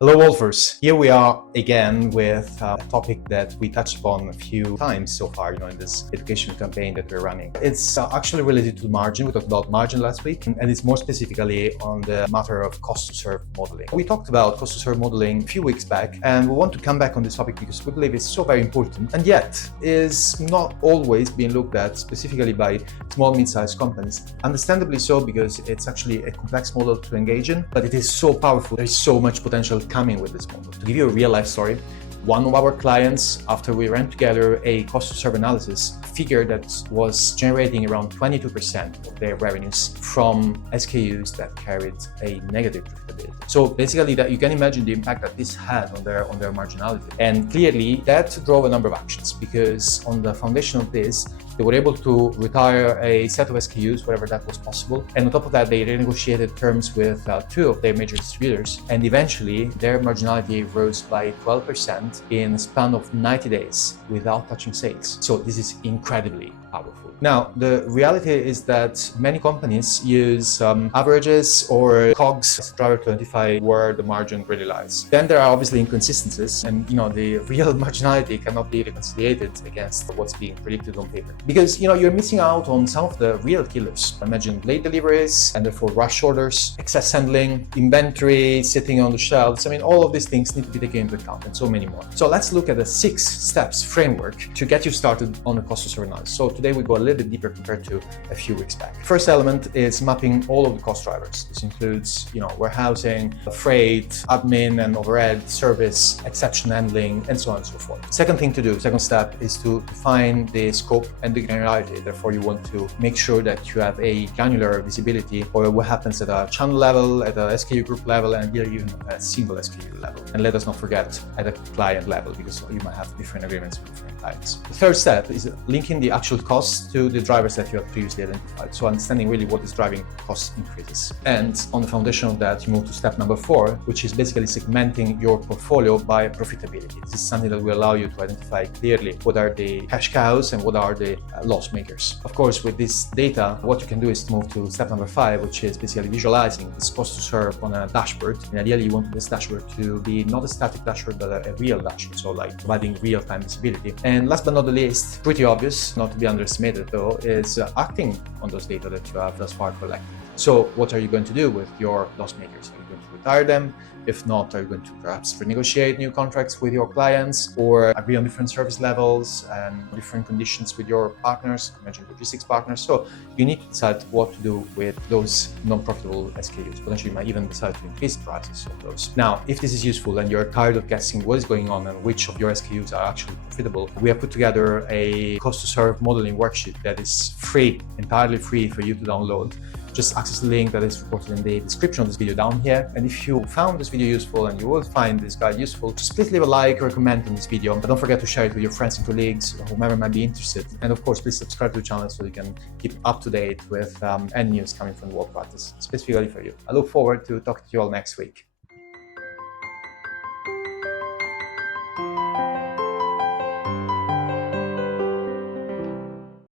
Hello Wolfers, here we are again with a topic that we touched upon a few times so far, in this education campaign that we're running. It's actually related to margin. We talked about margin last week, and it's more specifically on the matter of cost to serve modeling. We talked about cost to serve modeling a few weeks back, and we want to come back on this topic because we believe it's so very important, and yet is not always being looked at specifically by small, mid-sized companies. Understandably so, because it's actually a complex model to engage in, but it is so powerful. There is so much potential coming with this model. To give you a real life story, one of our clients, after we ran together a cost to serve analysis, figured that was generating around 22% of their revenues from SKUs that carried a negative profitability. So basically, that you can imagine the impact that this had on their marginality. And clearly that drove a number of actions, because on the foundation of this, they were able to retire a set of SKUs wherever that was possible. And on top of that, they renegotiated terms with two of their major distributors. And eventually, their marginality rose by 12% in a span of 90 days without touching sales. So this is incredibly powerful. Now, the reality is that many companies use averages or COGS driver to identify where the margin really lies. Then there are obviously inconsistencies, and the real marginality cannot be reconciliated against what's being predicted on paper. Because you're missing out on some of the real killers. Imagine late deliveries and therefore rush orders, excess handling, inventory sitting on the shelves. All of these things need to be taken into account, and so many more. So let's look at a 6 steps framework to get you started on the cost to serve analysis. So today we go a little bit deeper compared to a few weeks back. First element is mapping all of the cost drivers. This includes, warehousing, freight, admin and overhead, service, exception handling, and so on and so forth. Second step is to define the scope and the granularity. Therefore, you want to make sure that you have a granular visibility for what happens at a channel level, at a SKU group level, and even at a single SKU level. And let us not forget at a client level, because you might have different agreements with different clients. The third step is linking the actual costs to the drivers that you have previously identified. So understanding really what is driving cost increases. And on the foundation of that, you move to step number 4, which is basically segmenting your portfolio by profitability. This is something that will allow you to identify clearly what are the cash cows and what are the loss makers. Of course, with this data, what you can do is to move to step number 5, which is basically visualizing this cost to serve on a dashboard. And ideally, you want this dashboard to be not a static dashboard, but a real dashboard. So like providing real-time visibility. And last but not the least, pretty obvious, not to be underestimated though, is acting on those data that you have thus far collected. So what are you going to do with your loss makers? Are you going to retire them? If not, are you going to perhaps renegotiate new contracts with your clients, or agree on different service levels and different conditions with your partners, imagine logistics partners? So you need to decide what to do with those non-profitable SKUs. Potentially, you might even decide to increase the prices of those. Now, if this is useful and you're tired of guessing what is going on and which of your SKUs are actually profitable, we have put together a cost to serve modeling worksheet that is free, entirely free for you to download. Just access the link that is reported in the description of this video down here. And if you found this video useful and you will find this guide useful, just please leave a like or a comment on this video. But don't forget to share it with your friends and colleagues, or whomever might be interested. And of course, please subscribe to the channel so you can keep up to date with any news coming from the world practice, specifically for you. I look forward to talking to you all next week.